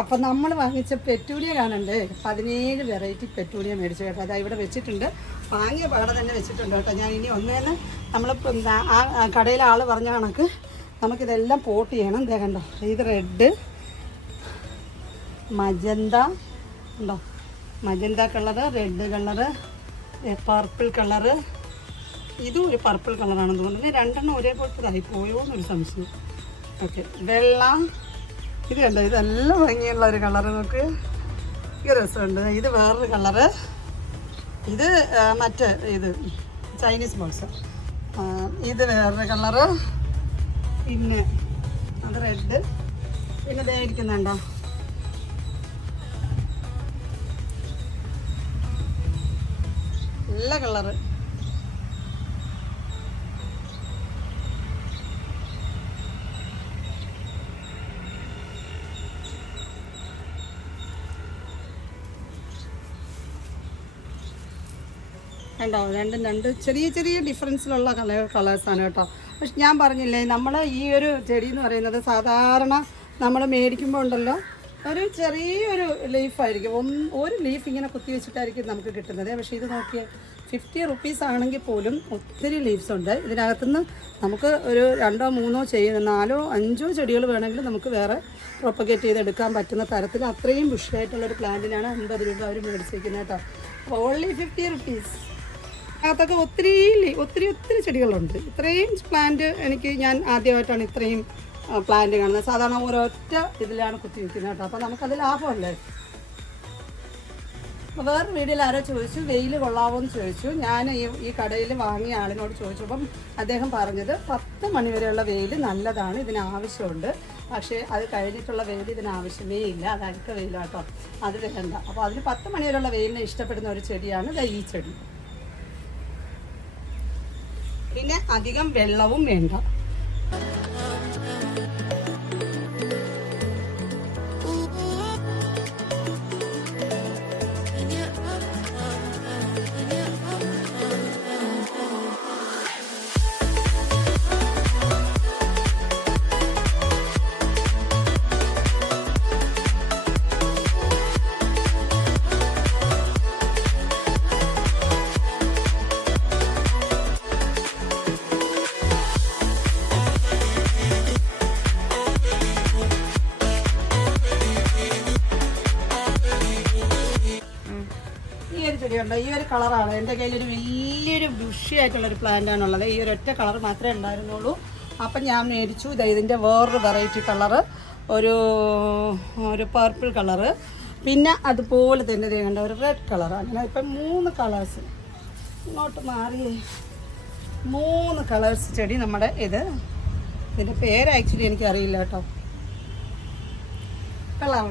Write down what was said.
അപ്പം നമ്മൾ വാങ്ങിച്ച പെറ്റൂലിയ കാണണ്ടേ, 17 വെറൈറ്റി പെറ്റൂലിയ മേടിച്ചു കേട്ടോ. അതാ ഇവിടെ വെച്ചിട്ടുണ്ട്, വാങ്ങിയ പാടെ തന്നെ വെച്ചിട്ടുണ്ട് കേട്ടോ. ഞാൻ ഇനി ഒന്നേന്ന് നമ്മൾ ആ കടയിലെ ആൾ പറഞ്ഞ കണക്ക് നമുക്കിതെല്ലാം പോട്ട് ചെയ്യണം. ഇതേ കണ്ടോ, ഇത് റെഡ്, മജന്ത ഉണ്ടോ, magenta colour, red colour, purple colour, ഇതും ഒരു പർപ്പിൾ കളറാണെന്ന് തോന്നുന്നു. രണ്ടെണ്ണം ഒരേപോലത്തതായി പോയോ എന്നൊരു സംശയം. ഓക്കെ, വെള്ള, ഇത് കണ്ടോ, ഇതെല്ലാം ഭംഗിയുള്ള ഒരു കളറ്. നോക്ക്, ഈ രസമുണ്ട്. ഇത് വേറൊരു കളറ്, ഇത് മറ്റേ ഇത് ചൈനീസ് ബോക്സ്, ഇത് വേറൊരു കളറ്, പിന്നെ അത് റെഡ്, പിന്നെ ദേ ഇരിക്കുന്നുണ്ടോ നല്ല കളറ്. കണ്ടോ, രണ്ട് ചെറിയ ചെറിയ ഡിഫറൻസിലുള്ള കളേഴ്സാണ് കേട്ടോ. പക്ഷെ ഞാൻ പറഞ്ഞില്ലേ, നമ്മൾ ഈ ഒരു ചെടി എന്ന് പറയുന്നത് സാധാരണ നമ്മൾ മേടിക്കുമ്പോൾ ഉണ്ടല്ലോ, ഒരു ചെറിയൊരു ലീഫായിരിക്കും, ഒരു ലീഫ് ഇങ്ങനെ കുത്തി വെച്ചിട്ടായിരിക്കും നമുക്ക് കിട്ടുന്നത്. പക്ഷേ ഇത് നോക്കിയേ, 50 റുപ്പീസ് ആണെങ്കിൽ പോലും ഒത്തിരി ലീവ്സ് ഉണ്ട് ഇതിനകത്തുനിന്ന്. നമുക്ക് ഒരു 2 3 4 5 ചെടികൾ വേണമെങ്കിൽ നമുക്ക് വേറെ പ്രൊപ്പഗേറ്റ് ചെയ്തെടുക്കാൻ പറ്റുന്ന തരത്തിൽ അത്രയും ബുഷിയായിട്ടുള്ളൊരു പ്ലാന്റിനാണ് 50 രൂപ അവർ മേടിച്ചിരിക്കുന്നത് കേട്ടോ. Only 50 rupees. അകത്തൊക്കെ ഒത്തിരി ചെടികളുണ്ട്. ഇത്രയും പ്ലാന്റ് ഞാൻ ആദ്യമായിട്ടാണ് ഇത്രയും പ്ലാന്റ് കാണുന്നത്. സാധാരണ ഒരൊറ്റ ഇതിലാണ് കുത്തി വയ്ക്കുന്നത് കേട്ടോ. അപ്പോൾ നമുക്കത് ലാഭമല്ലേ. അപ്പോൾ വേറെ വീഡിയോയിൽ ആരോ ചോദിച്ചു വെയിൽ കൊള്ളാവോ എന്ന് ചോദിച്ചു. ഞാൻ ഈ കടയിൽ വാങ്ങിയ ആളിനോട് ചോദിച്ചപ്പം അദ്ദേഹം പറഞ്ഞത് 10 മണി വരെയുള്ള വെയിൽ നല്ലതാണ്, ഇതിനാവശ്യമുണ്ട്. പക്ഷേ അത് കഴിഞ്ഞിട്ടുള്ള വെയിൽ ഇതിനാവശ്യമേ ഇല്ല, അത് അഴുക്ക വെയിലാട്ടോ, അത് വേണ്ട. അപ്പോൾ അതിന് 10 മണി വരെയുള്ള വെയിലിനെ ഇഷ്ടപ്പെടുന്ന ഒരു ചെടിയാണ് ഈ ചെടി. പിന്നെ അധികം വെള്ളവും വേണ്ട. ചെടിയുണ്ട്, ഈ ഒരു കളറാണ് എൻ്റെ കയ്യിലൊരു വലിയൊരു ബുഷിയായിട്ടുള്ളൊരു പ്ലാന്റാണുള്ളത്. ഈ ഒരു ഒറ്റ കളർ മാത്രമേ ഉണ്ടായിരുന്നുള്ളൂ. അപ്പം ഞാൻ മേടിച്ചു. ഇതിൻ്റെ വേറൊരു വെറൈറ്റി കളറ്, ഒരു പർപ്പിൾ കളറ്, പിന്നെ അതുപോലെ തന്നെ കണ്ട ഒരു റെഡ് കളർ. അങ്ങനെ ഇപ്പം 3 കളേഴ്സ് ഇങ്ങോട്ട് മാറിയേ, 3 കളേഴ്സ് ചെടി നമ്മുടെ ഇതിൻ്റെ പേര് ആക്ച്വലി എനിക്കറിയില്ല കേട്ടോ. കളർ